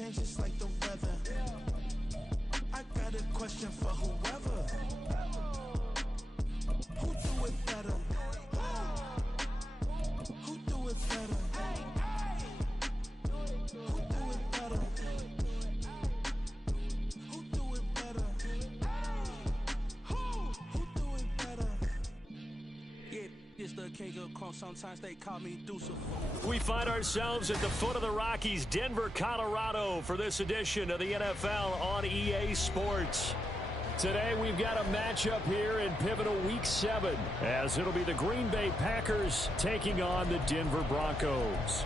changes like the weather. I got a question for whoever. Who do it better? Who do it better? Who do it better? Who do it better? Who do it better? Yeah, it's the K-Girl Crump. Sometimes they call me Deucer. We find ourselves at the foot of the Rockies, Denver, Colorado, for this edition of the NFL on EA Sports. Today we've got a matchup here in pivotal Week 7, as it'll be the Green Bay Packers taking on the Denver Broncos.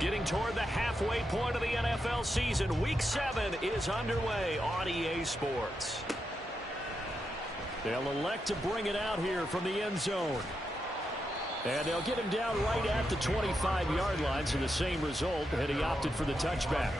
Getting toward the halfway point of the NFL season, Week 7 is underway on EA Sports. They'll elect to bring it out here from the end zone. And they'll get him down right at the 25-yard line, so the same result, and he opted for the touchback.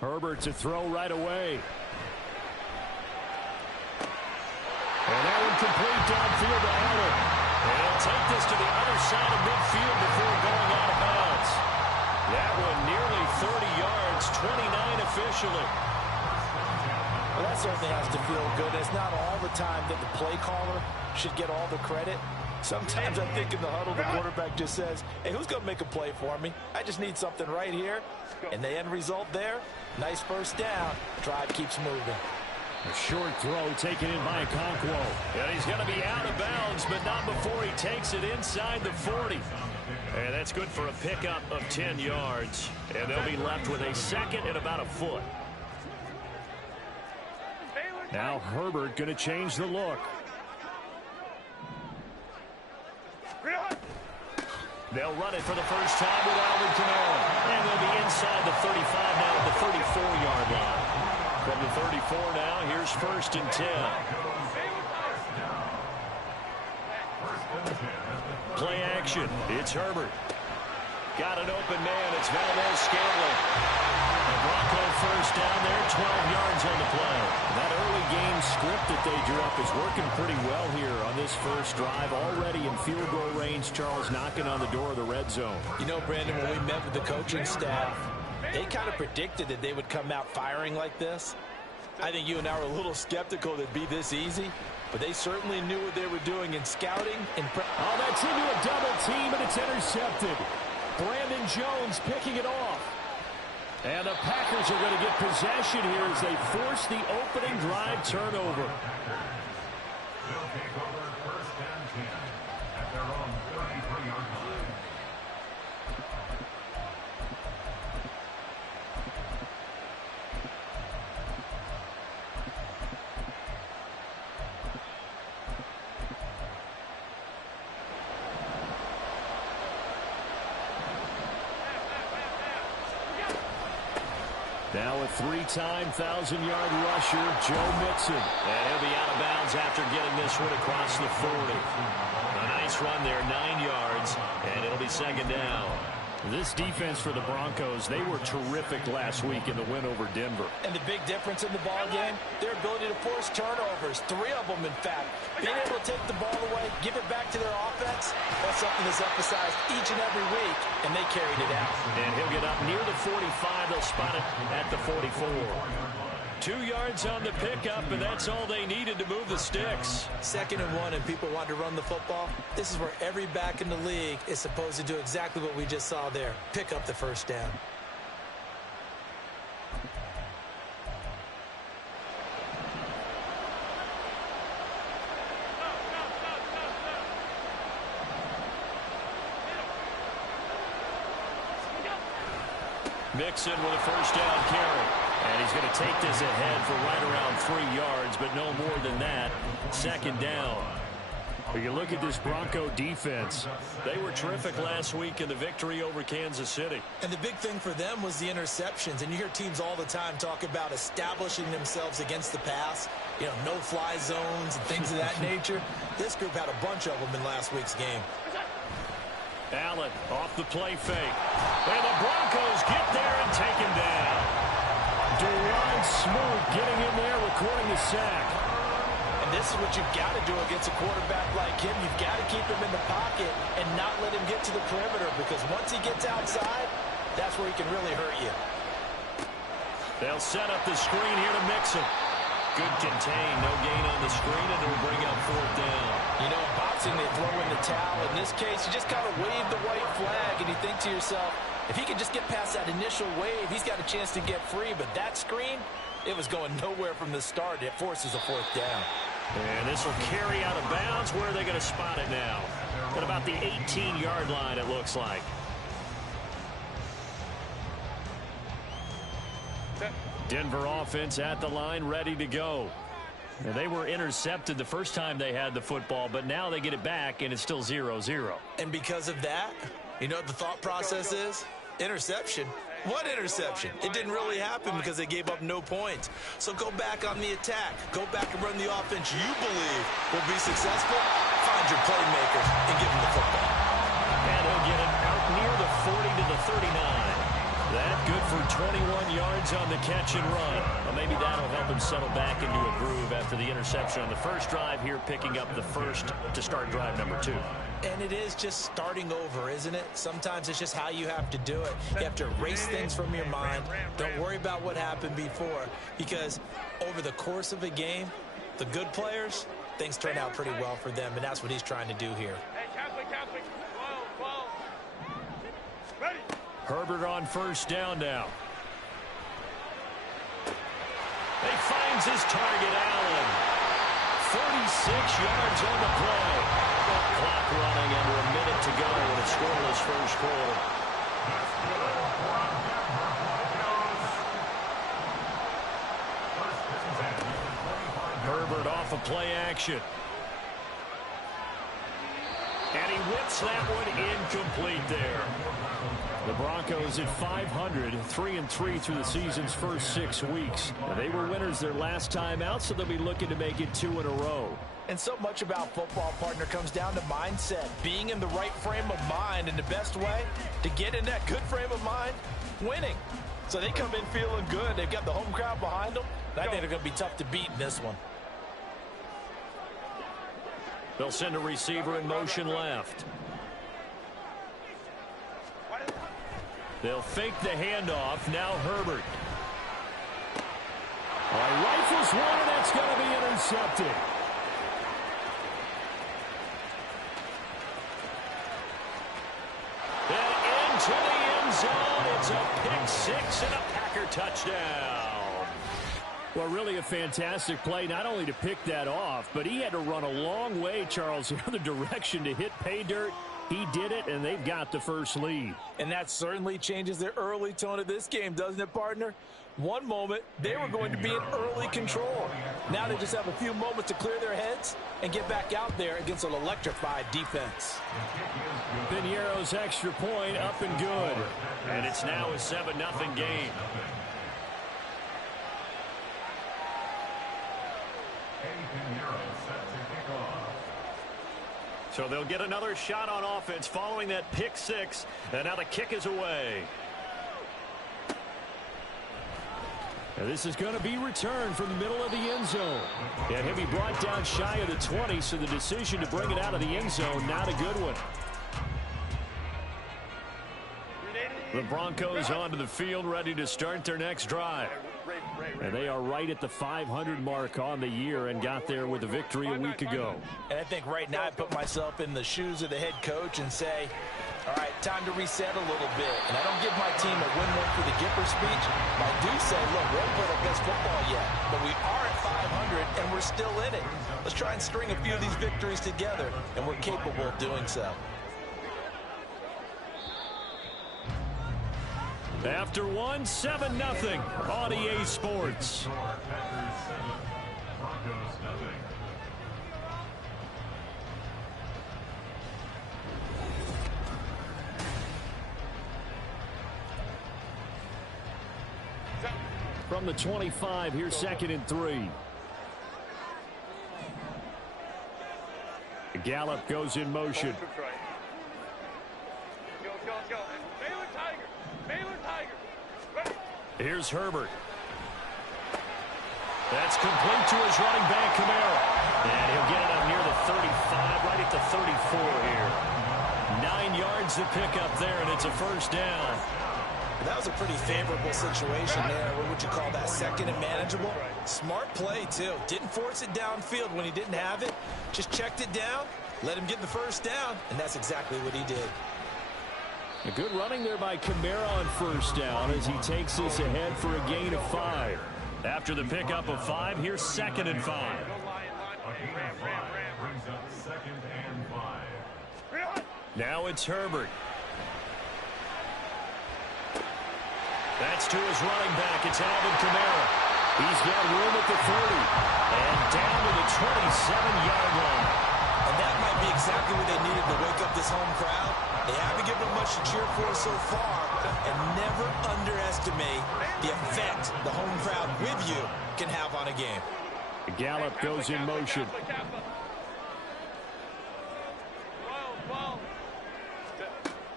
Herbert to throw right away. And that one complete downfield to Allen. And he'll take this to the other side of midfield before going out of bounds. That one nearly 30 yards, 29 officially. Well, that certainly has to feel good. It's not all the time that the play caller should get all the credit. Sometimes I think in the huddle, the quarterback just says, hey, who's going to make a play for me? I just need something right here. And the end result there, nice first down. Drive keeps moving. A short throw taken in by Okonkwo. And he's going to be out of bounds, but not before he takes it inside the 40. And that's good for a pickup of 10 yards. And they'll be left with a second and about a foot. Now Herbert going to change the look. They'll run it for the first time with Alvin Kamara. And they'll be inside the 35 now at the 34-yard line. From the 34 now, here's 1st and 10. Play action. It's Herbert. Got an open man. It's Valdez-Scantling. The Bronco first down there, 12 yards on the play. That early game script that they drew up is working pretty well here on this first drive. Already in field goal range, Charles, knocking on the door of the red zone. You know, Brandon, when we met with the coaching staff, they kind of predicted that they would come out firing like this. I think you and I were a little skeptical that it'd be this easy, but they certainly knew what they were doing in scouting. Oh, that's into a double team, and it's intercepted. Brandon Jones picking it off. And the Packers are going to get possession here as they force the opening drive turnover. They'll take over 1st and 10 at their own 33-yard line. Now a 3-time 1,000-yard rusher, Joe Mixon. And he'll be out of bounds after getting this one across the 40. A nice run there, 9 yards, and it'll be 2nd down. This defense for the Broncos, they were terrific last week in the win over Denver. And the big difference in the ball game, their ability to force turnovers, 3 of them in fact. Being able to take the ball away, give it back to their offense, that's something that's emphasized each and every week, and they carried it out. And he'll get up near the 45. They'll spot it at the 44. 2 yards on the pickup, and that's all they needed to move the sticks. 2nd and 1, and people want to run the football. This is where every back in the league is supposed to do exactly what we just saw there. Pick up the first down. Mixon with a first down carry. And And he's going to take this ahead for right around 3 yards, but no more than that. Second down. But you look at this Bronco defense. They were terrific last week in the victory over Kansas City. And the big thing for them was the interceptions. And you hear teams all the time talk about establishing themselves against the pass. You know, no-fly zones and things of that nature. This group had a bunch of them in last week's game. Allen off the play fake. And the Broncos get there and take him down. Duran Smoot getting in there, recording the sack. And this is what you've got to do against a quarterback like him. You've got to keep him in the pocket and not let him get to the perimeter, because once he gets outside, that's where he can really hurt you. They'll set up the screen here to Mixon. Good contain, no gain on the screen, and it'll bring up 4th down. You know, in boxing, they throw in the towel. In this case, you just kind of wave the white flag, and you think to yourself, if he can just get past that initial wave, he's got a chance to get free. But that screen, it was going nowhere from the start. It forces a 4th down. And this will carry out of bounds. Where are they going to spot it now? At about the 18-yard line, it looks like. Denver offense at the line, ready to go. And they were intercepted the first time they had the football, but now they get it back, and it's still 0-0. And because of that, you know what the thought process is? Interception. What interception? It didn't really happen because they gave up no points. So go back on the attack. Go back and run the offense you believe will be successful. Find your playmakers and give them the football. And he'll get it out near the 40 to the 39. That good for 21 yards on the catch and run. Well, maybe that'll help him settle back into a groove after the interception on the first drive here, picking up the first to start drive number 2. And it is just starting over, isn't it? Sometimes it's just how you have to do it. You have to erase things from your mind. Don't worry about what happened before, because over the course of a game, the good players, things turn out pretty well for them, and that's what he's trying to do here. Herbert on first down now. He finds his target, Allen. 46 yards on the play. Clock running under a minute to go in a scoreless first quarter. Herbert off of play action. And he whips that one incomplete there. The Broncos at 500, 3-3 through the season's first 6 weeks. They were winners their last time out, so they'll be looking to make it 2 in a row. And so much about football, partner, comes down to mindset. Being in the right frame of mind, and the best way to get in that good frame of mind, winning. So they come in feeling good. They've got the home crowd behind them. I think they're going to be tough to beat in this one. They'll send a receiver in motion left. They'll fake the handoff. Now Herbert. Rifles one, and that's going to be intercepted. And into the end zone. It's a pick six and a Packer touchdown. Well, really a fantastic play, not only to pick that off, but he had to run a long way, Charles, the other direction to hit pay dirt. He did it, and they've got the first lead. And that certainly changes the early tone of this game, doesn't it, partner? One moment, they were going to be in early control. Now they just have a few moments to clear their heads and get back out there against an electrified defense. Piñeiro's extra point up and good. And it's now a 7-0 game. So they'll get another shot on offense following that pick six. And now the kick is away. And this is going to be returned from the middle of the end zone. And he'll be brought down shy of the 20, so the decision to bring it out of the end zone, not a good one. The Broncos onto the field, ready to start their next drive. And they are right at the 500 mark on the year and got there with a victory a week ago. And I think right now I put myself in the shoes of the head coach and say, all right, time to reset a little bit. And I don't give my team a win one for the Gipper speech. I do say, look, we haven't played our best football yet, but we are at 500 and we're still in it. Let's try and string a few of these victories together, and we're capable of doing so. After one, 7-0 on EA Sports. From the 25, here's 2nd and 3. Gallup goes in motion. Here's Herbert. That's complete to his running back, Kamara. And he'll get it up near the 35, right at the 34 here. 9 yards to pick up there, and it's a first down. That was a pretty favorable situation there. What would you call that? 2nd and manageable? Smart play, too. Didn't force it downfield when he didn't have it. Just checked it down, let him get the first down, and that's exactly what he did. A good running there by Kamara on first down as he takes this ahead for a gain of 5. After the pickup of 5, here's 2nd and 5. Now it's Herbert. That's to his running back. It's Alvin Kamara. He's got room at the 30. And down to the 27-yard line. And that might be exactly what they needed to wake up this home crowd. They haven't given them much to cheer for so far. And never underestimate the effect the home crowd with you can have on a game. Gallup goes in motion.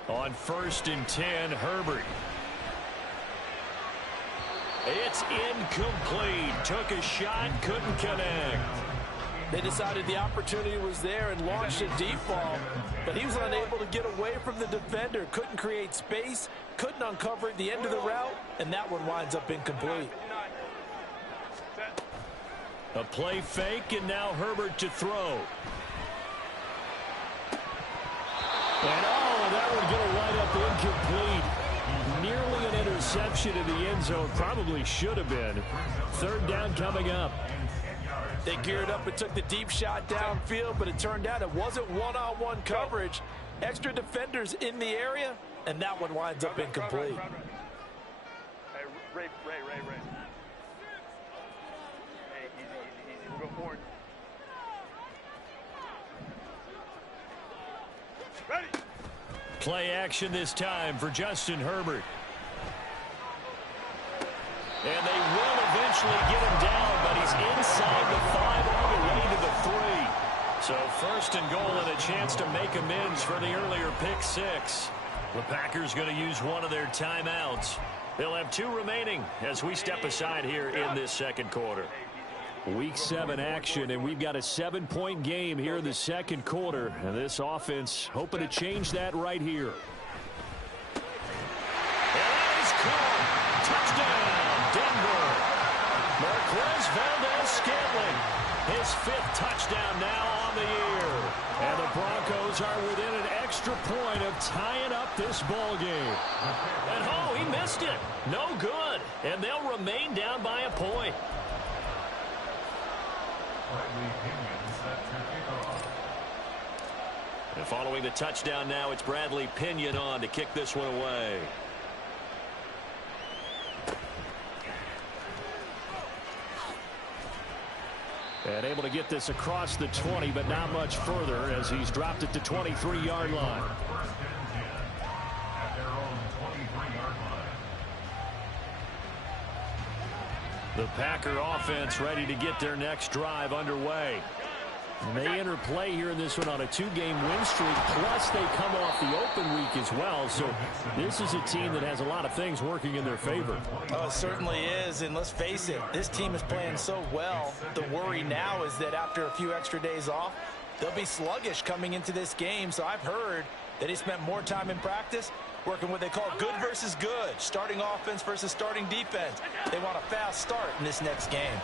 On 1st and 10, Herbert. It's incomplete. Took a shot, couldn't connect. They decided the opportunity was there and launched a deep ball, but he was unable to get away from the defender. Couldn't create space, couldn't uncover at the end of the route, and that one winds up incomplete. A play fake, and now Herbert to throw. And that one going to wind up incomplete. Nearly an interception in the end zone. Probably should have been. 3rd down coming up. They geared up and took the deep shot downfield, but it turned out it wasn't one-on-one coverage. Extra defenders in the area, and that one winds up incomplete. Hey, Ray. Hey, easy. We'll go forward. Ready. Play action this time for Justin Herbert. And they will eventually get him down, but he's inside the 5 all the way to the 3. So 1st and goal and a chance to make amends for the earlier pick 6. The Packers going to use one of their timeouts. They'll have 2 remaining as we step aside here in this 2nd quarter. Week 7 action, and we've got a 7-point game here in the 2nd quarter. And this offense hoping to change that right here. And that is caught. Touchdown, Denver. Marquez Valdez-Scantling, his 5th touchdown now on the year. And the Broncos are within an extra point of tying up this ball game. And he missed it. No good. And they'll remain down by a point. And following the touchdown now, it's Bradley Pinion on to kick this one away. And able to get this across the 20, but not much further as he's dropped it to 23-yard line. The Packer offense ready to get their next drive underway. And they enter play here in this one on a 2-game win streak, plus they come off the open week as well. So this is a team that has a lot of things working in their favor. Oh, it certainly is, and let's face it, this team is playing so well. The worry now is that after a few extra days off, they'll be sluggish coming into this game. So I've heard that he spent more time in practice working what they call good versus good, starting offense versus starting defense. They want a fast start in this next game.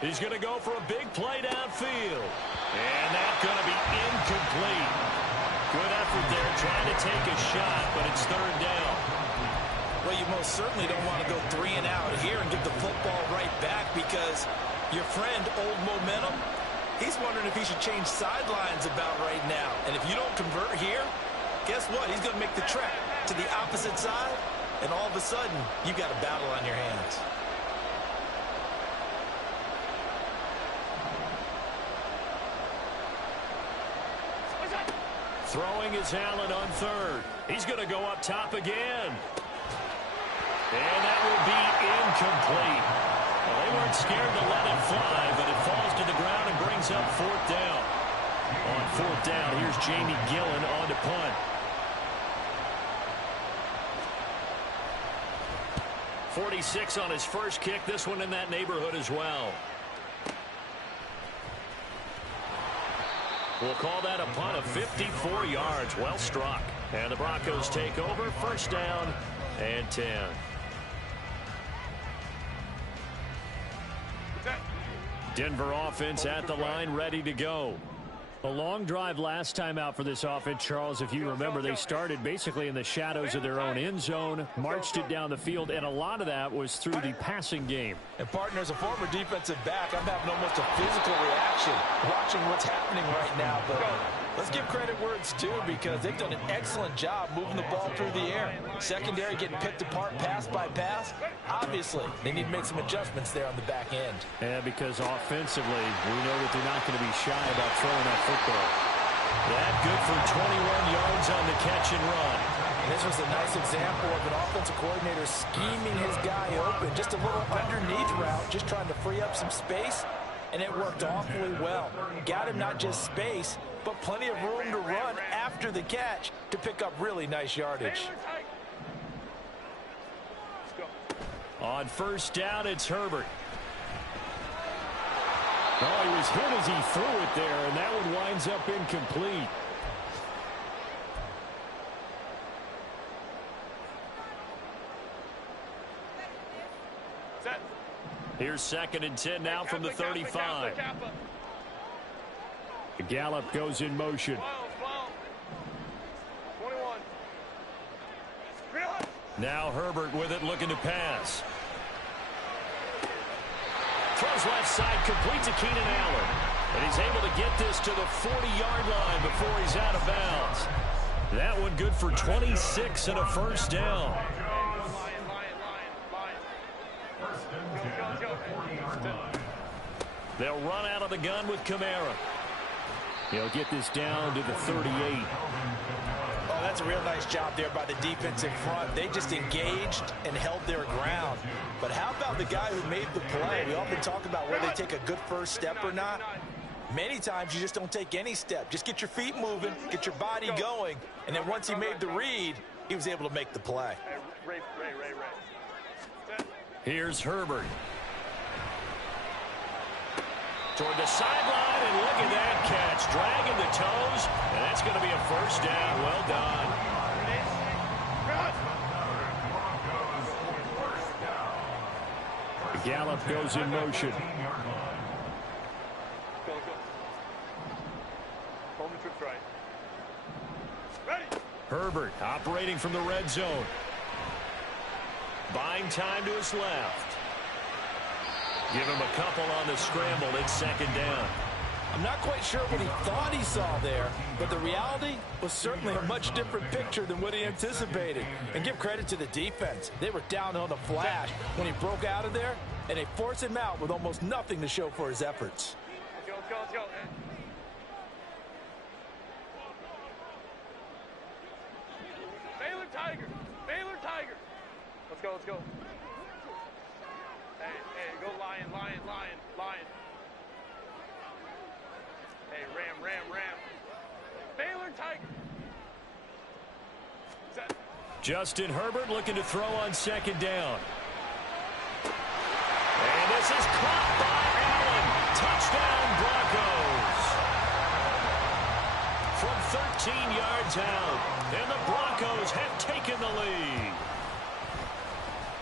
He's going to go for a big play downfield. And that's going to be incomplete. Good effort there, trying to take a shot, but it's 3rd down. Well, you most certainly don't want to go 3 and out here and give the football right back because your friend, Old Momentum, he's wondering if he should change sidelines about right now. And if you don't convert here, guess what? He's going to make the trek to the opposite side and all of a sudden, you've got a battle on your hands. Throwing is Allen on third. He's going to go up top again. And that will be incomplete. Well, they weren't scared to let it fly, but it falls to the ground and brings up fourth down. On fourth down, here's Jamie Gillen on to punt. .46 on his first kick. This one in that neighborhood as well. We'll call that a punt of 54 yards. Well struck. And the Broncos take over. First down and 10. Denver offense at the line, ready to go. A long drive last time out for this offense, Charles. If you remember, they started basically in the shadows of their own end zone, marched it down the field, and a lot of that was through the passing game. And, partner, as a former defensive back, I'm having almost a physical reaction watching what's happening right now. But let's give credit where it's due, because they've done an excellent job moving the ball through the air. Secondary getting picked apart pass by pass. Obviously, they need to make some adjustments there on the back end. Yeah, because offensively, we know that they're not going to be shy about throwing that football. That good for 21 yards on the catch and run. And this was a nice example of an offensive coordinator scheming his guy open. Just a little underneath route, just trying to free up some space, and it worked awfully well. Got him not just space, but plenty of room to run after the catch to pick up really nice yardage. On first down, it's Herbert. Oh, he was hit as he threw it there, and that one winds up incomplete. Here's second and 10 now from the 35. Gallup goes in motion. 21. Now Herbert with it, looking to pass. Throws left side, complete to Keenan Allen. And he's able to get this to the 40-yard line before he's out of bounds. That one good for 26 and a first down. They'll run out of the gun with Kamara. He'll get this down to the 38. Oh, that's a real nice job there by the defensive front. They just engaged and held their ground. But how about the guy who made the play? We often talk about whether they take a good first step or not. Many times you just don't take any step. Just get your feet moving, get your body going, and then once he made the read, he was able to make the play. Ray. Here's Herbert. Toward the sideline, and look at that catch. Dragging the toes, and that's going to be a first down. Well done. Gallup goes in motion. Coleman trips right. Ready. Herbert operating from the red zone. Buying time to his left. Give him a couple on the scramble. It's second down. I'm not quite sure what he thought he saw there, but the reality was certainly a much different picture than what he anticipated. And give credit to the defense. They were down on the flash when he broke out of there, and they forced him out with almost nothing to show for his efforts. Let's go. Baylor Tiger. Let's go. Hey, go lion. Hey, ram. Baylor Tiger. Set. Justin Herbert looking to throw on second down. And this is caught by Allen. Touchdown, Broncos. From 13 yards out, and the Broncos have taken the lead.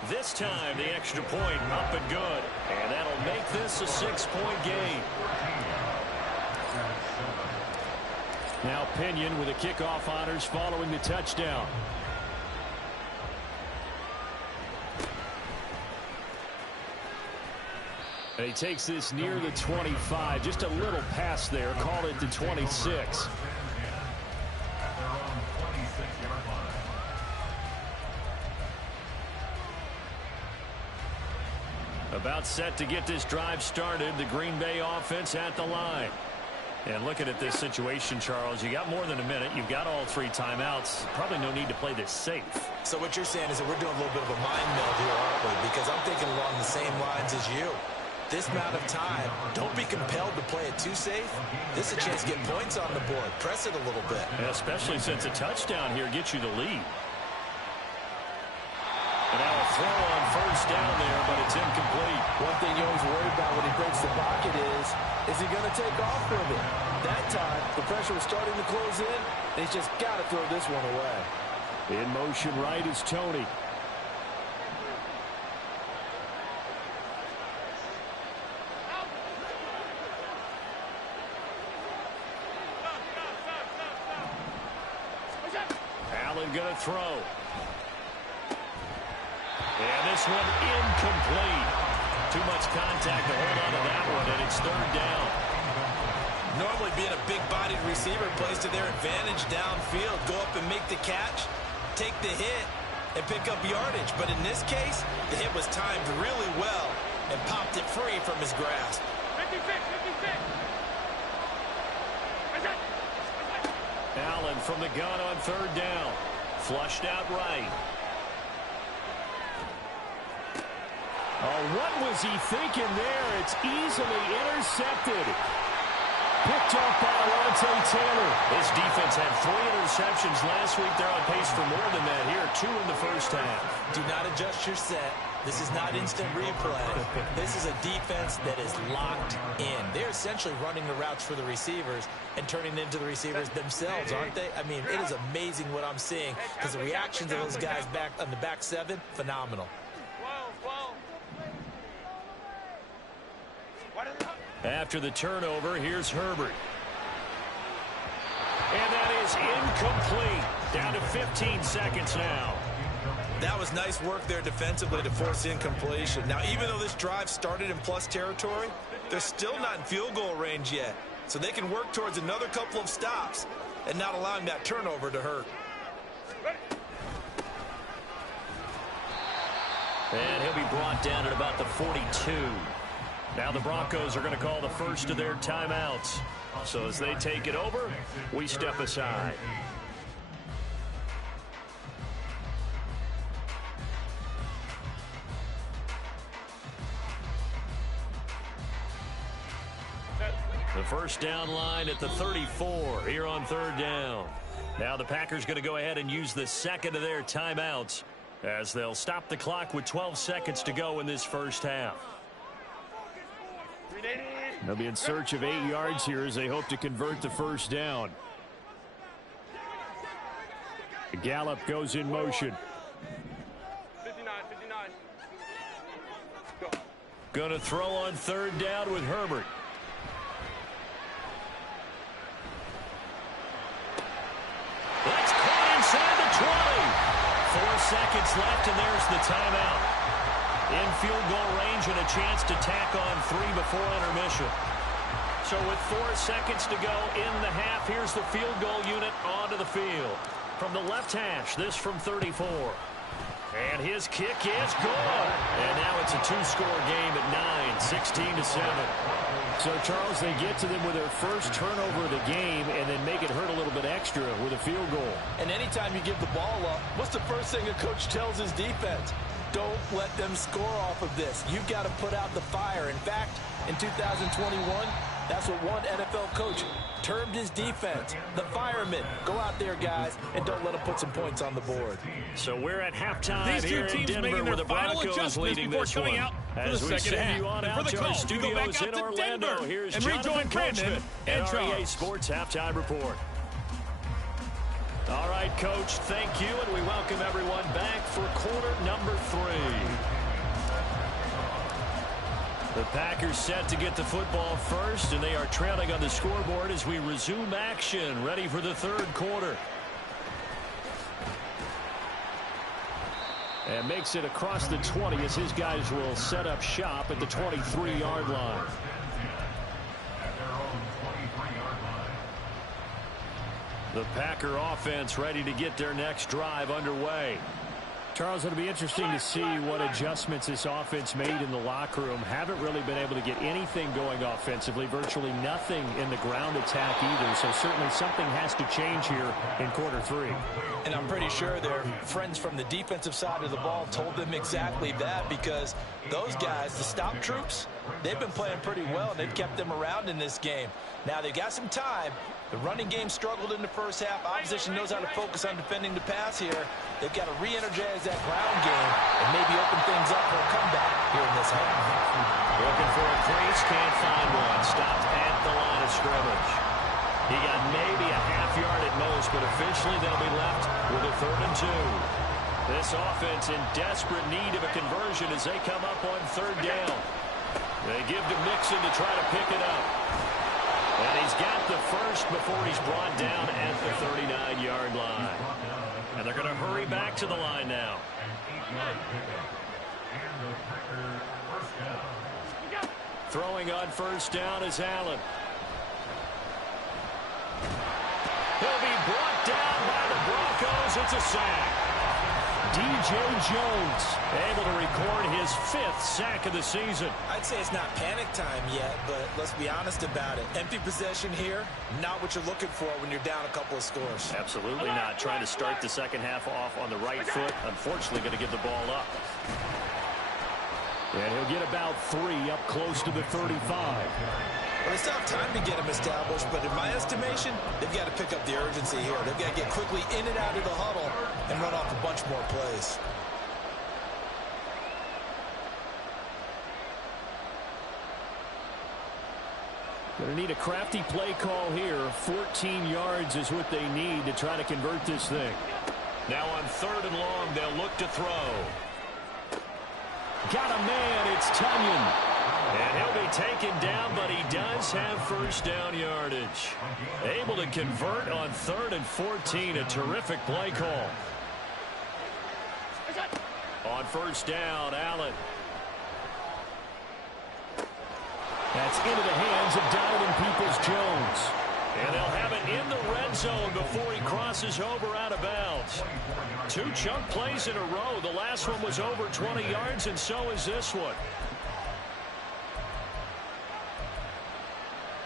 This time, the extra point up and good. And that'll make this a 6-point game. Now Pinion with the kickoff honors following the touchdown. And he takes this near the 25. Just a little pass there. Call it the 26. About set to get this drive started. The Green Bay offense at the line. And looking at this situation, Charles, you got more than a minute. You've got all 3 timeouts. Probably no need to play this safe. So what you're saying is that we're doing a little bit of a mind meld here, aren't we? Because I'm thinking along the same lines as you. This amount of time, don't be compelled to play it too safe. This is a chance to get points on the board. Press it a little bit. And especially since a touchdown here gets you the lead. And now a throw on first down there, but it's incomplete. One thing you always worry about when he breaks the pocket is he going to take off with it? That time, the pressure was starting to close in, and he's just got to throw this one away. In motion right is Tony. Allen going to throw. And this one incomplete. Too much contact to hold on to that one, and it's 3rd down. Normally being a big-bodied receiver plays to their advantage downfield. Go up and make the catch, take the hit, and pick up yardage. But in this case, the hit was timed really well and popped it free from his grasp. 56, 56. Allen from the gun on 3rd down. Flushed out right. Oh, what was he thinking there? It's easily intercepted. Picked off by Alontae Taylor. This defense had 3 interceptions last week. They're on pace for more than that here. 2 in the first half. Do not adjust your set. This is not instant replay. This is a defense that is locked in. They're essentially running the routes for the receivers and turning them into the receivers themselves, aren't they? I mean, it is amazing what I'm seeing because the reactions of those guys back on the back 7, phenomenal. After the turnover, here's Herbert. And that is incomplete. Down to 15 seconds now. That was nice work there defensively to force incompletion. Now, even though this drive started in plus territory, they're still not in field goal range yet. So they can work towards another couple of stops and not allowing that turnover to hurt. And he'll be brought down at about the 42. Now the Broncos are going to call the first of their timeouts. So as they take it over, we step aside. The first down line at the 34 here on 3rd down. Now the Packers going to go ahead and use the second of their timeouts as they'll stop the clock with 12 seconds to go in this first half. They'll be in search of 8 yards here as they hope to convert the first down. Gallup goes in motion. 59, 59. Go. Going to throw on 3rd down with Herbert. That's caught inside the 20. 4 seconds left, and there's the timeout. In field goal range and a chance to tack on 3 before intermission. So with 4 seconds to go in the half, here's the field goal unit onto the field. From the left hash, this from 34. And his kick is good. And now it's a 2-score game at 9, 16-7. So, Charles, they get to them with their first turnover of the game and then make it hurt a little bit extra with a field goal. And anytime you give the ball up, what's the first thing a coach tells his defense? Don't let them score off of this. You've got to put out the fire. In fact, in 2021, that's what one NFL coach termed his defense. The firemen. Go out there, guys, and don't let them put some points on the board. So we're at halftime These here two in teams Denver making their with the final Broncos adjustments leading before this coming one. out for As the we second send half. you on And out for the to our call, we go back studios out in to Orlando. Denver Here's and rejoin Jonathan Brandon Coachman and REA Charles. Sports Halftime Report. All right, Coach, thank you, and we welcome everyone back for quarter number 3. The Packers set to get the football first, and they are trailing on the scoreboard as we resume action, ready for the 3rd quarter. And makes it across the 20 as his guys will set up shop at the 23-yard line. The Packer offense ready to get their next drive underway. Charles, it'll be interesting to see what adjustments this offense made in the locker room. Haven't really been able to get anything going offensively, virtually nothing in the ground attack either. So certainly something has to change here in quarter three. And I'm pretty sure their friends from the defensive side of the ball told them exactly that, because those guys, the stop troops, they've been playing pretty well, and they've kept them around in this game. Now they've got some time. The running game struggled in the first half. Opposition knows how to focus on defending the pass here. They've got to re-energize that ground game and maybe open things up for a comeback here in this half. Looking for a crease, can't find one. Stopped at the line of scrimmage. He got maybe a half yard at most, but officially they'll be left with a 3rd and 2. This offense in desperate need of a conversion as they come up on 3rd down. They give to Mixon to try to pick it up. And he's got the first before he's brought down at the 39-yard line. And they're going to hurry back to the line now. Throwing on 1st down is Allen. He'll be brought down by the Broncos. It's a sack. DJ Jones able to record his 5th sack of the season. I'd say it's not panic time yet, but let's be honest about it. Empty possession here, not what you're looking for when you're down a couple of scores. Absolutely not. Trying to start the second half off on the right foot. Unfortunately, going to give the ball up. And he'll get about 3 up close to the 35. Well, they still have time to get him established, but in my estimation, they've got to pick up the urgency here. They've got to get quickly in and out of the huddle and run off a bunch more plays. Going to need a crafty play call here. 14 yards is what they need to try to convert this thing. Now on 3rd and long, they'll look to throw. Got a man, it's Tunyon. And he'll be taken down, but he does have 1st down yardage. Able to convert on 3rd and 14. A terrific play call. On 1st down, Allen. That's into the hands of Donovan Peoples-Jones. And they'll have it in the red zone before he crosses over out of bounds. 2 chunk plays in a row. The last one was over 20 yards, and so is this one.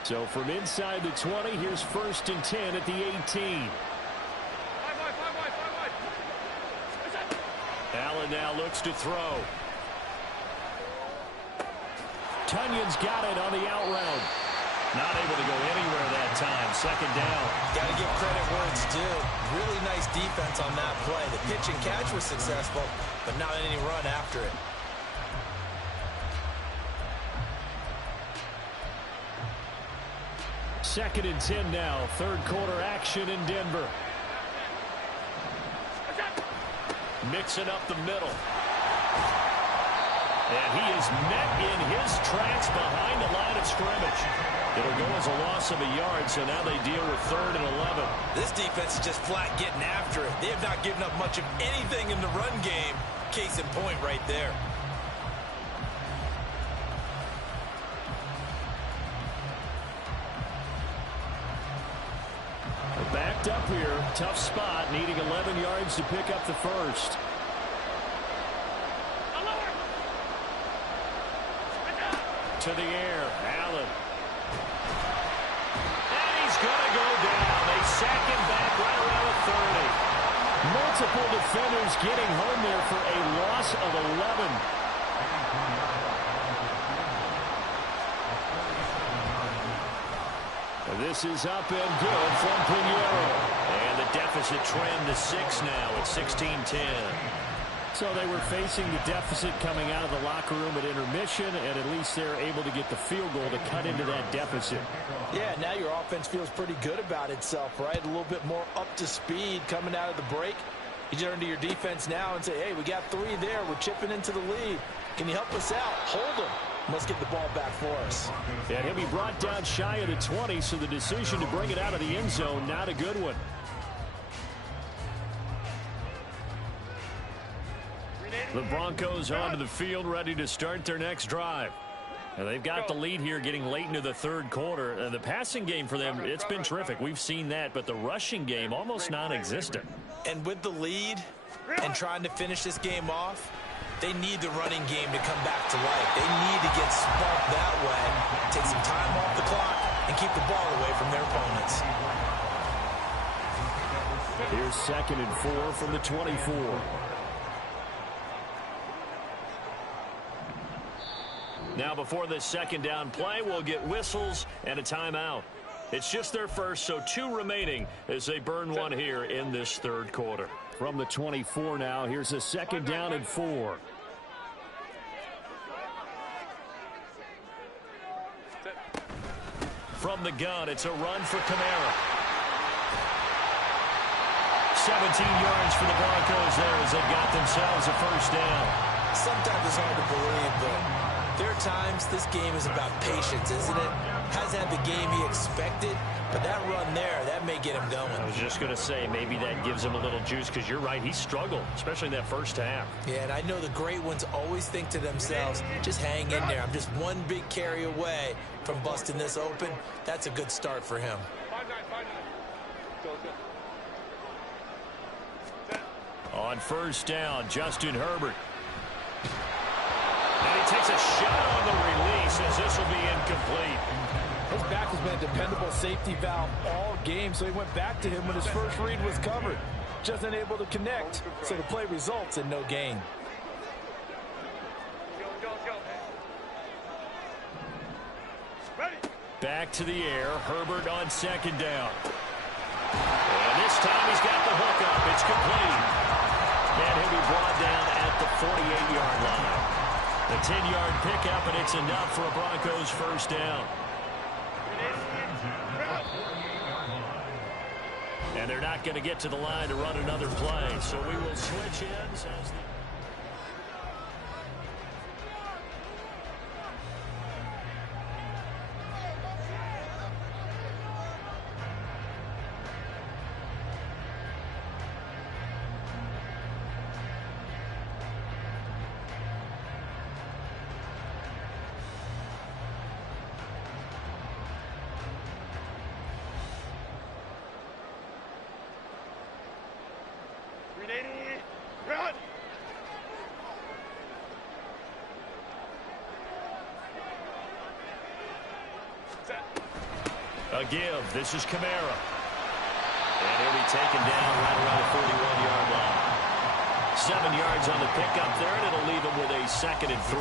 So from inside the 20, here's 1st and 10 at the 18. Allen now looks to throw. Tunyon's got it on the out route. Not able to go anywhere that time. 2nd down. Got to give credit where it's due. Really nice defense on that play. The pitch and catch was successful, but not any run after it. Second and 10 now. 3rd quarter action in Denver. Mixing up the middle. And he is met in his tracks behind the line of scrimmage. It'll go as a loss of a yard, so now they deal with 3rd and 11. This defense is just flat getting after it. They have not given up much of anything in the run game. Case in point right there. Backed up here. Tough spot. Needing 11 yards to pick up the 1st. To the air. Allen. And he's going to go down. They sack him back right around the 30. Multiple defenders getting home there for a loss of 11. This is up and good from Pinheiro. And the deficit trend to 6 now at 16-10. So they were facing the deficit coming out of the locker room at intermission, and at least they're able to get the field goal to cut into that deficit. Yeah, now your offense feels pretty good about itself, right? A little bit more up to speed coming out of the break. You turn to your defense now and say, hey, we got 3 there. We're chipping into the lead. Can you help us out? Hold them. Let's get the ball back for us. Yeah, he'll be brought down shy of the 20, so the decision to bring it out of the end zone, not a good one. The Broncos onto the field, ready to start their next drive. And they've got the lead here getting late into the 3rd quarter. And the passing game for them, it's been terrific. We've seen that, but the rushing game almost non-existent. And with the lead, and trying to finish this game off, they need the running game to come back to life. They need to get sparked that way, take some time off the clock, and keep the ball away from their opponents. Here's 2nd and 4 from the 24. Now before this 2nd down play, we'll get whistles and a timeout. It's just their first, so 2 remaining as they burn one here in this 3rd quarter. From the 24 now, here's a 2nd down and 4. From the gun, it's a run for Kamara. 17 yards for the Broncos there as they got themselves a 1st down. Sometimes it's hard to believe, but there are times this game is about patience, isn't it? Hasn't had the game he expected, but that run there, that may get him going. I was just going to say, maybe that gives him a little juice, because you're right, he struggled, especially in that 1st half. Yeah, and I know the great ones always think to themselves, just hang in there. I'm just one big carry away from busting this open. That's a good start for him. 5-9. On 1st down, Justin Herbert. And he takes a shot on the release as this will be incomplete. His back has been a dependable safety valve all game, so he went back to him when his first read was covered. Just unable to connect, so the play results in no gain. Go. Ready. Back to the air, Herbert on 2nd down. And this time he's got the hook up. It's complete. And he'll be brought down at the 48-yard line. The 10-yard pickup, and it's enough for a Broncos 1st down. And they're not going to get to the line to run another play, so we will switch ends as the... Run. A give. This is Kamara. And he'll be taken down right around the 41-yard line. 7 yards on the pickup there, and it'll leave him with a 2nd and 3.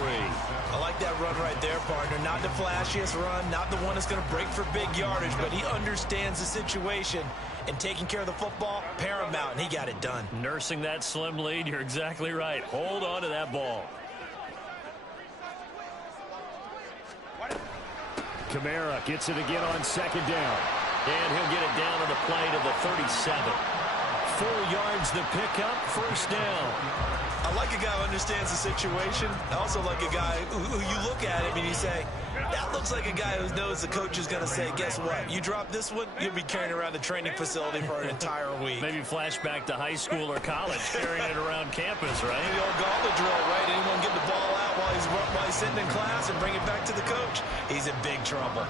I like that run right there, partner. Not the flashiest run, not the one that's going to break for big yardage, but he understands the situation, and taking care of the football, paramount, and he got it done. Nursing that slim lead, you're exactly right. Hold on to that ball. Kamara gets it again on 2nd down. And he'll get it down to the play to the 37. 4 yards the pickup, 1st down. I like a guy who understands the situation. I also like a guy who you look at him and you say, that looks like a guy who knows the coach is going to say, guess what? You drop this one, you'll be carrying around the training facility for an entire week. Maybe flashback to high school or college, carrying it around campus, right? The old gauntlet drill, right? Anyone get the ball out while he's sitting in class and bring it back to the coach? He's in big trouble.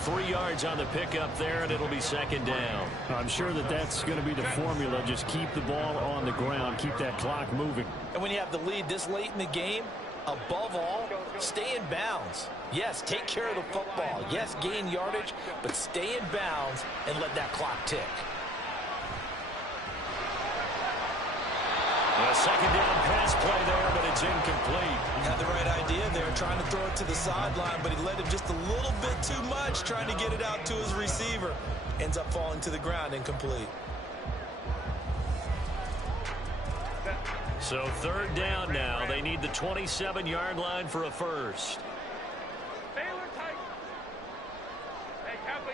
3 yards on the pickup there, and it'll be 2nd down. I'm sure that's going to be the formula. Just keep the ball on the ground, keep that clock moving. And when you have the lead this late in the game, above all, stay in bounds. Yes, take care of the football. Yes, gain yardage, but stay in bounds and let that clock tick. A 2nd down pass play there, but it's incomplete. Had the right idea there, trying to throw it to the sideline, but he let him just a little bit too much, trying to get it out to his receiver. Ends up falling to the ground, incomplete. So 3rd down now. They need the 27-yard line for a 1st. Taylor tight. Hey, Kappa.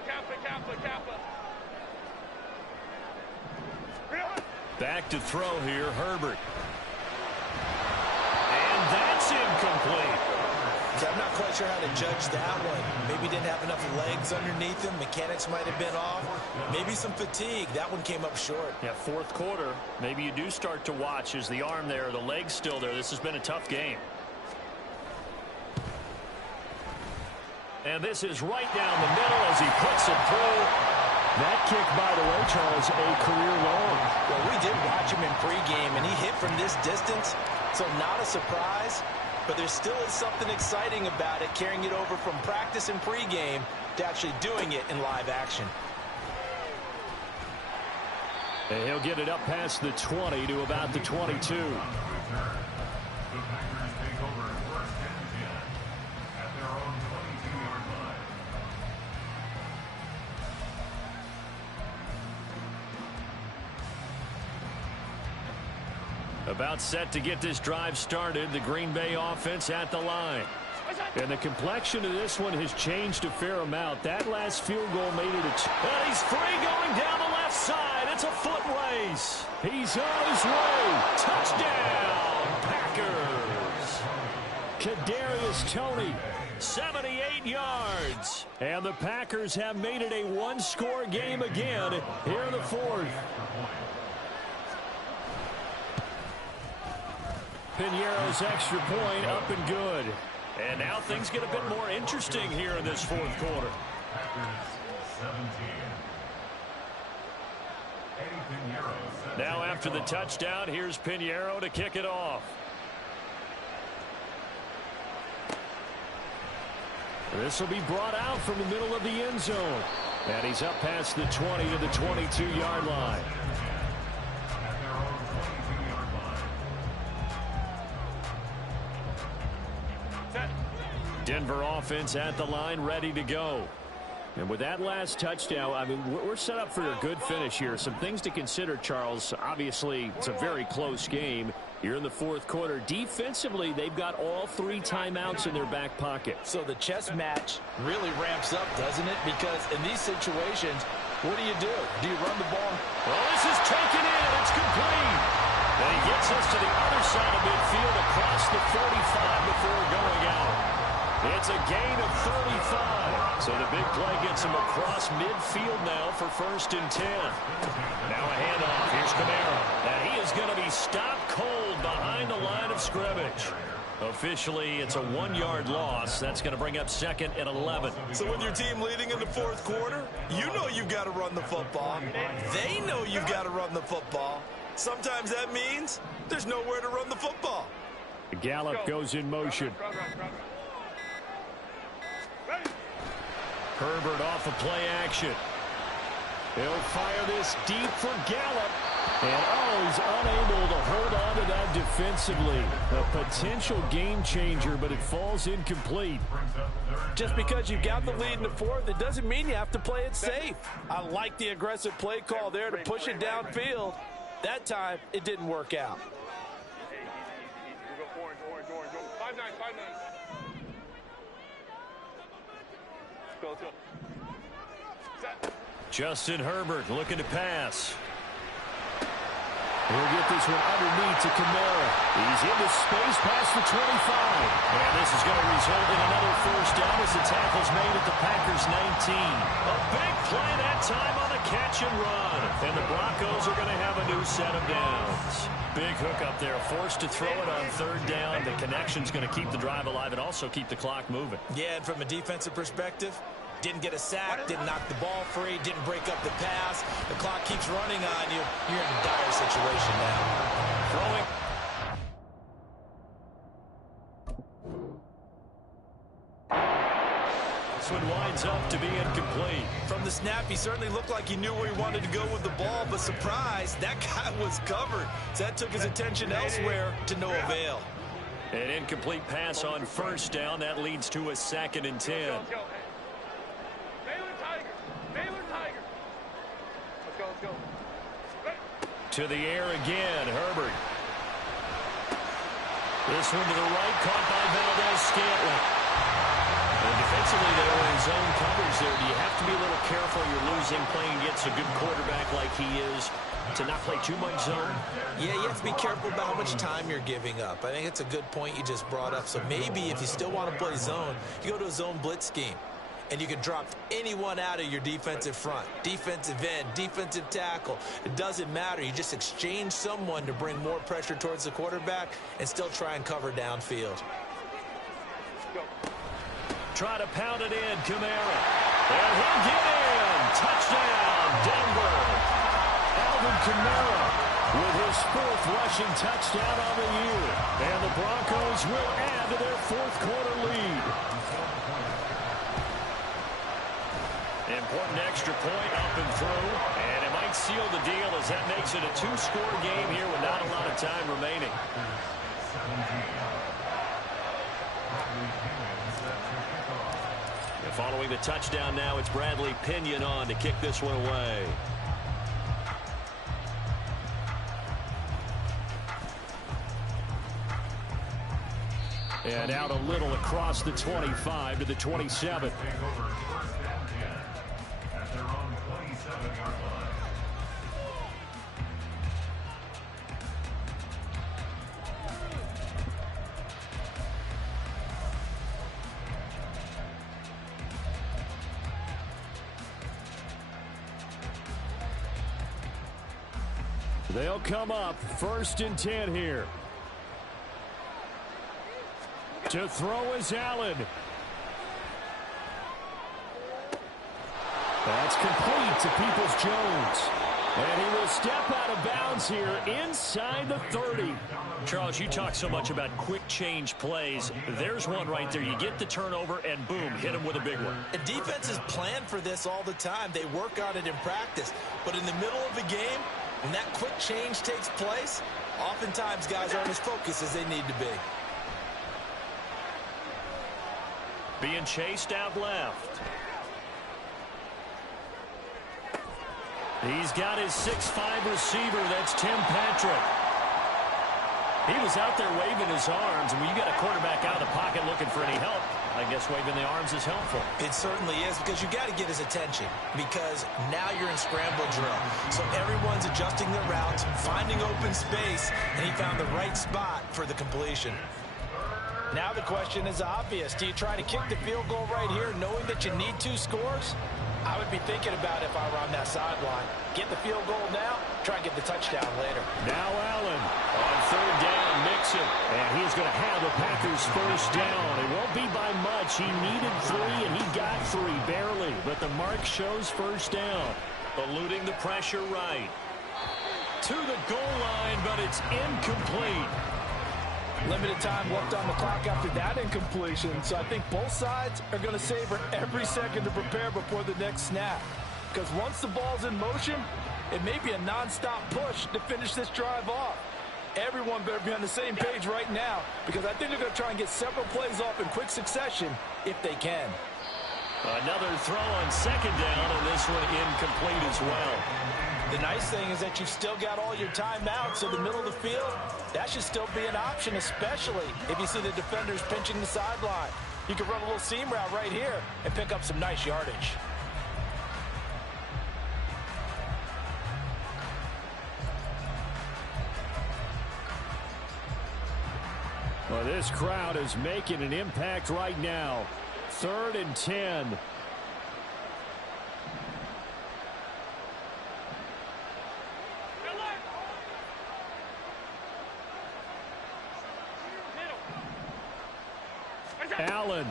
Back to throw here, Herbert. And that's incomplete. I'm not quite sure how to judge that one. Maybe didn't have enough legs underneath him. Mechanics might have been off. Maybe some fatigue. That one came up short. Yeah, 4th quarter. Maybe you do start to watch. Is the arm there, the leg's still there? This has been a tough game. And this is right down the middle as he puts it through. That kick, by the way, Charles, a career long. Well, we did watch him in pregame, and he hit from this distance, so not a surprise. But there still is something exciting about it, carrying it over from practice and pregame to actually doing it in live action. And he'll get it up past the 20 to about the 22. The Packers take over first and 10 at their own 22-yard line. About set to get this drive started. The Green Bay offense at the line. And the complexion of this one has changed a fair amount. That last field goal made it and he's free going down the left side. It's a foot race. He's on his way. Touchdown, Packers. Kadarius Toney, 78 yards. And the Packers have made it a one-score game again here in the fourth. Pinheiro's extra point up and good. And now things get a bit more interesting here in this fourth quarter. Now after the touchdown, here's Pinheiro to kick it off. This will be brought out from the middle of the end zone. And he's up past the 20 to the 22-yard line. Denver offense at the line, ready to go. And with that last touchdown, I mean, we're set up for a good finish here. Some things to consider, Charles. Obviously, it's a very close game. You're in the fourth quarter. Defensively, they've got all 3 timeouts in their back pocket. So the chess match really ramps up, doesn't it? Because in these situations, what do? Do you run the ball? Well, this is taken in. It's complete. And he gets us to the other side of midfield across the 45 before going out. It's a gain of 35. So the big play gets him across midfield now for first and 10. Now a handoff. Here's Kamara. And he is going to be stopped cold behind the line of scrimmage. Officially, it's a 1-yard loss. That's going to bring up second and 11. So with your team leading in the fourth quarter, you know you've got to run the football. They know you've got to run the football. Sometimes that means there's nowhere to run the football. Gallup goes in motion. Herbert off of play action. He'll fire this deep for Gallup. And, he's unable to hold on to that defensively. A potential game changer, but it falls incomplete. Just because you've got the lead in the fourth, it doesn't mean you have to play it safe. I like the aggressive play call there to push it downfield. That time, it didn't work out. Orange. 5-9. Let's go. Set. Justin Herbert looking to pass. He'll get this one underneath to Kamara. He's into space past the 25. And this is going to result in another first down as the tackle's made at the Packers 19. A big play that time on the catch and run. And the Broncos are going to have a new set of downs. Big hook up there, forced to throw it on third down. The connection's going to keep the drive alive and also keep the clock moving. Yeah, and from a defensive perspective, didn't get a sack, didn't knock the ball free, didn't break up the pass. The clock keeps running on you. You're in a dire situation now. Throwing. This one winds up to be incomplete. From the snap, he certainly looked like he knew where he wanted to go with the ball, but surprise, that guy was covered. So that took his attention elsewhere to no avail. An incomplete pass on first down. That leads to a 2nd and 10. Baylor Tiger. Let's go. To the air again, Herbert. This one to the right, caught by Valdez-Scantling. And defensively, they were in zone coverage there. Do you have to be a little careful? You're losing, playing against a good quarterback like he is, to not play too much zone? Yeah, you have to be careful about how much time you're giving up. I think it's a good point you just brought up. So maybe if you still want to play zone, you go to a zone blitz scheme. And you can drop anyone out of your defensive front, defensive end, defensive tackle. It doesn't matter. You just exchange someone to bring more pressure towards the quarterback and still try and cover downfield. Try to pound it in, Kamara. And he'll get in. Touchdown, Denver. Alvin Kamara with his 4th rushing touchdown on the year. And the Broncos will add to their 4th quarter lead. Important extra point up and through. And it might seal the deal as that makes it a 2-score game here with not a lot of time remaining. And following the touchdown now, it's Bradley Pinion on to kick this one away. And out a little across the 25 to the 27. At their own 27-yard line. They'll come up 1st and 10 here. To throw is Allen. That's complete to Peoples-Jones. And he will step out of bounds here inside the 30. Charles, you talk so much about quick change plays. There's one right there. You get the turnover, and boom, hit him with a big one. And defenses plan for this all the time. They work on it in practice. But in the middle of the game, when that quick change takes place, oftentimes guys aren't as focused as they need to be. Being chased out left. He's got his 6'5" receiver. That's Tim Patrick. He was out there waving his arms, and when you got a quarterback out of the pocket looking for any help, I guess waving the arms is helpful. It certainly is, because you got to get his attention, because now you're in scramble drill. So everyone's adjusting their routes, finding open space, and he found the right spot for the completion. Now the question is obvious. Do you try to kick the field goal right here knowing that you need 2 scores? I would be thinking about it if I were on that sideline. Get the field goal now, try and get the touchdown later. Now Allen on 3rd down, Mixon. And he's going to have the Packers 1st down. It won't be by much. He needed 3, and he got 3 barely. But the mark shows 1st down. Eluding the pressure right. To the goal line, but it's incomplete. Limited time left on the clock after that incompletion, so I think both sides are going to savor every second to prepare before the next snap. Because once the ball's in motion, it may be a non-stop push to finish this drive off. Everyone better be on the same page right now, because I think they're going to try and get several plays off in quick succession if they can. Another throw on 2nd down, and this one incomplete as well. The nice thing is that you've still got all your timeouts in the middle of the field. That should still be an option, especially if you see the defenders pinching the sideline. You can run a little seam route right here and pick up some nice yardage. Well, this crowd is making an impact right now. 3rd and 10. Allen.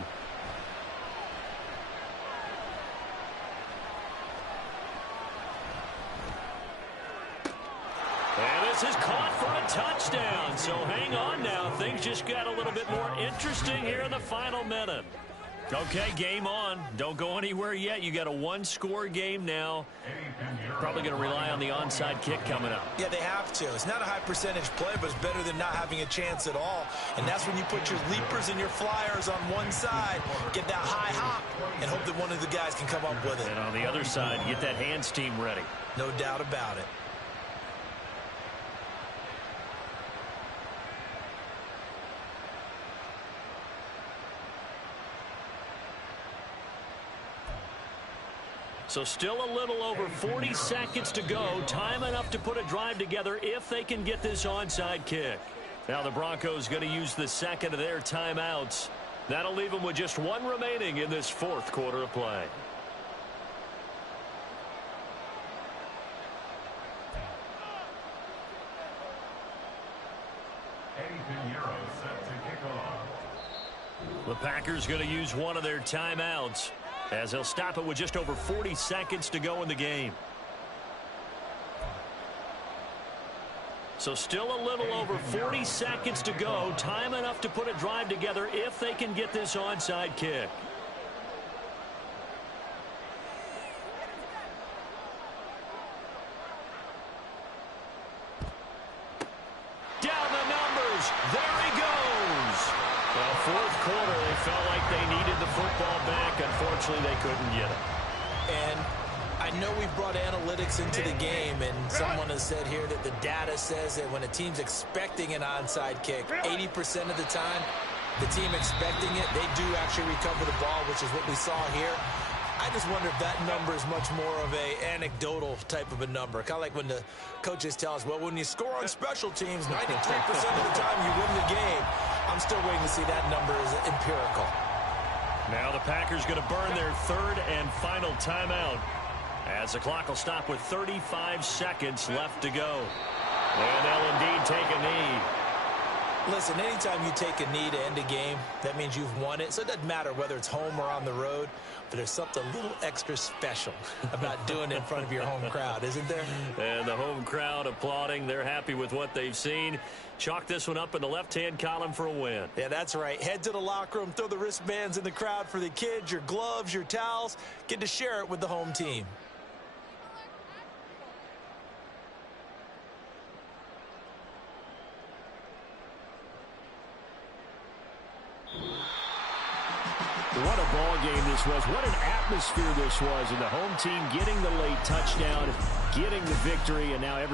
And this is caught for a touchdown. So hang on now. Things just got a little bit more interesting here in the final minute. Okay, game on. Don't go anywhere yet. You got a 1-score game now. Probably going to rely on the onside kick coming up. Yeah, they have to. It's not a high percentage play, but it's better than not having a chance at all. And that's when you put your leapers and your flyers on one side, get that high hop, and hope that one of the guys can come up with it. And on the other side, get that hands team ready. No doubt about it. So still a little over 40 seconds to go. Time enough to put a drive together if they can get this onside kick. Now the Broncos going to use the second of their timeouts. That'll leave them with just 1 remaining in this 4th quarter of play. The Packers going to use one of their timeouts. as he'll stop it with just over 40 seconds to go in the game. So still a little over 40 seconds to go. Time enough to put a drive together if they can get this onside kick. Down the numbers. There he goes. Well, fourth quarter, they felt like they needed the football back. Unfortunately, they couldn't get it. And I know we've brought analytics into the game, and someone has said here that the data says that when a team's expecting an onside kick, 80% of the time, the team expecting it, they do actually recover the ball, which is what we saw here. I just wonder if that number is much more of a anecdotal type of a number. Kind of like when the coaches tell us, well, when you score on special teams, 93% of the time you win the game. I'm still waiting to see that number is empirical. Now the Packers going to burn their third and final timeout, as the clock will stop with 35 seconds left to go. And they'll indeed take a knee. Listen, anytime you take a knee to end a game, that means you've won it. So it doesn't matter whether it's home or on the road, but there's something a little extra special about doing it in front of your home crowd, isn't there? And the home crowd applauding. They're happy with what they've seen. Chalk this one up in the left-hand column for a win. Yeah, that's right. Head to the locker room, throw the wristbands in the crowd for the kids, your gloves, your towels. Get to share it with the home team. What a ball game this was. What an atmosphere this was. And the home team getting the late touchdown, getting the victory, and now every